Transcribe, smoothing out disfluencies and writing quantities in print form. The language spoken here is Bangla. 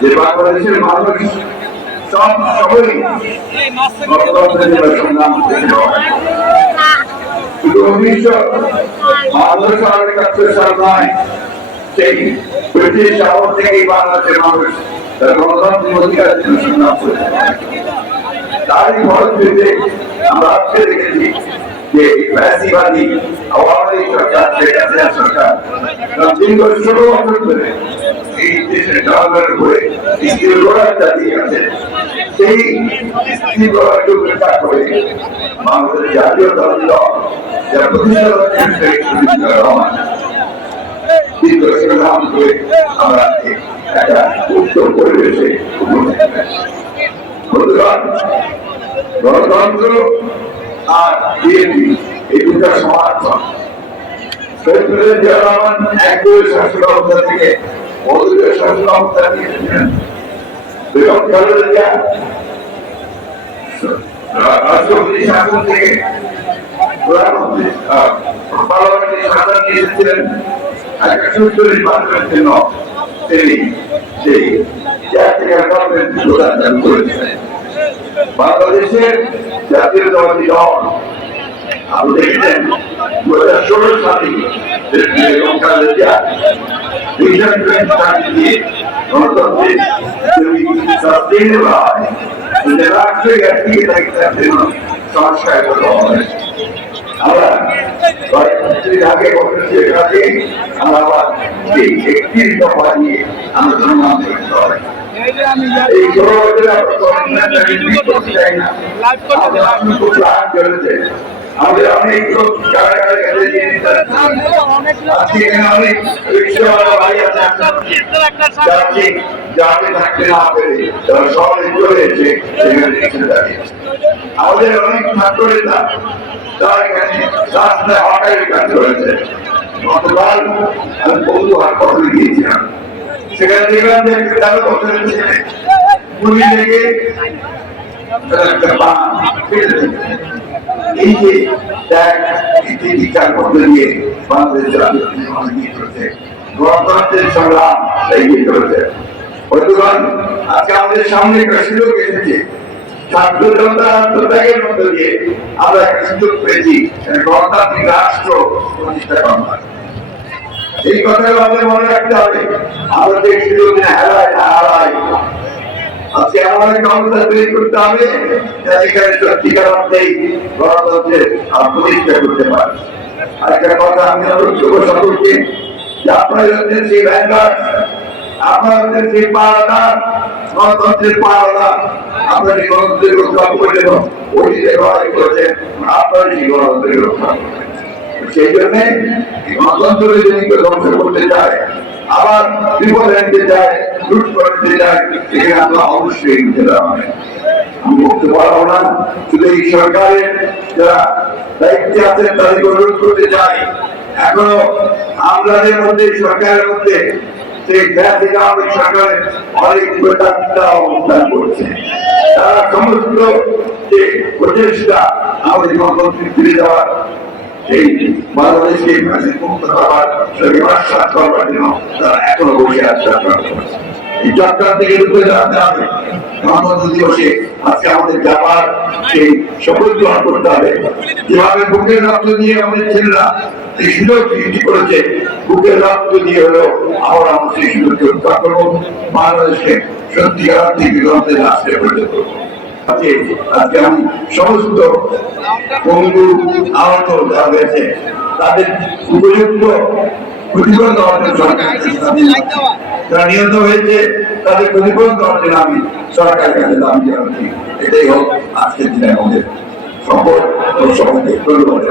যে বাংলাদেশের মানুষ সব সবাই গণতন্ত্রের জন্য সংগ্রাম করেছিল। শুধু 1971 সাল নয়, সেই ব্রিটিশ আমল থেকেই বাংলাদেশের মানুষ তার গণতান্ত্রিক অধিকারের জন্য সংগ্রাম করেছে। তারই ফলশ্রুতিতে আমরা আজকে দেখেছি যে ফ্যাসিবাদী আওয়ামী লীগ সরকার, শেখ হাসিনা সরকার দীর্ঘ 16 বছর ধরে এই দেশের জনগণের উপরে স্ত্রীর গোড়ায় চালিয়ে গেছে। সেই স্ত্রী গোড়াকে উপেক্ষা করে বাংলাদেশ জাতীয়তাবাদী দল যারা প্রতিষ্ঠা রহমান দীর্ঘ সংগ্রাম করে আমরা একটা উত্তর পরিবেশে গণতন্ত্র আর বিএনপি এই দুটা সমর্থন রহমান একদলীয় শাসন ব্যবস্থা থেকে বহুদলীয় শাসন ব্যবস্থা নিয়েছিলেন। রাষ্ট্রপতি শাসন থেকে প্রধানমন্ত্রী পার্লামেন্টের শাসন নিয়েছিলেন। একটা সুষ্ঠু নির্বাচনের জন্য তিনি সেই প্রদান চালু করেছিলেন। বাংলাদেশের জাতীয়তাবাদী দল আপনি দেখেছেন 2016 সালে সংস্কার আমরা আমরা আবার একটি দফা দিয়ে আমরা সম্মান করতে হবে। এই 16 বছরে আমাদের অনেক লোক থাকতে না পেরে তারা শহরে চলে এসে আমাদের অনেক ছাত্র নেতা তারা এখানে রাস্তায় হকারের কাজ করেছে। গতকাল আমি কৌতূহল কথা গিয়েছিলাম, সেখানে দেখলাম যে 13 বছরের ছেলে গুলি লেগে এই যে বিচার করতে গিয়ে বাংলাদেশ গণতন্ত্রের সংগ্রাম এগিয়ে চলেছে। আজকে আমাদের সামনে একটা সুযোগ এসেছে, ছাত্র জনতা আত্মত্যাগের মধ্য দিয়ে আমরা একটা সুযোগ পেয়েছি গণতান্ত্রিক রাষ্ট্র প্রতিষ্ঠা করার। এই কথাগুলো আমাদের মনে রাখতে হবে। আমরা যে সুযোগ হারাই, আজকে এমন একটা অবস্থা তৈরি করতে হবে যেখানে সত্যিকার অর্থেই গণতন্ত্রের প্রতিষ্ঠা করতে পারে। আরেকটা কথা আমি যুব সকলকে যে আপনারা হচ্ছেন সেই ব্যাংকার, আপনারা হচ্ছেন সেই পাহাড়াদার, গণতন্ত্রের পাহাড়াদার। আপনারা সেই গণতন্ত্রের রক্ষা করে অতীতে লড়াই করেছেন, আপনারা সেই গণতন্ত্রের রক্ষা করবেন। সেই জন্য গণতন্ত্রের যদি কেউ ধ্বংস করতে চায়, আবার বিপদ আনতে চায়, লুট করতে চায়, সেখানে আমরা অবশ্যই নিতে হবে। আমি বলতে পারবো না শুধু এই সরকারের যারা দায়িত্বে আছেন তাদেরকে অনুরোধ করতে চাই, এখনো আমাদের মধ্যে সরকারের মধ্যে সেই সরকারের অনেক প্রতারণা অবস্থান করছে। তারা সমস্ত যে প্রচেষ্টা আমাদের গণতন্ত্র ফিরে যাওয়ার, এই বাংলাদেশকে মুক্ত হওয়ার করবার জন্য তারা এখনো বসে আছে। এই চক্রান্ত থেকে রুখে দাঁড়াতে হবে। গণতন্ত্র দিবসে আজকে আমাদের যাবার সেই শপথ গ্রহণ করতে হবে। যেভাবে বুকের রক্ত দিয়ে আমাদের ছেলেরা এই সুযোগ সৃষ্টি করেছে, বুকের রক্ত দিয়ে হলেও আমরা সেই সুযোগকে রক্ষা করবো, বাংলাদেশকে সত্যিকার অর্থে বিগতের রাষ্ট্রে পরিণত করবো। আজকে আমি সমস্ত বন্ধু আহত যারা রয়েছে তাদের উপযুক্ত ক্ষতিপূরণ দেওয়ার জন্য সরকার, যারা নিহত হয়েছে তাদের ক্ষতিপূরণ দেওয়ার জন্য আমি সরকারের কাছে দাবি জানাচ্ছি। এটাই হোক আজকের দিনে আমাদের সকল ও সবাইকে ধন্যবাদ।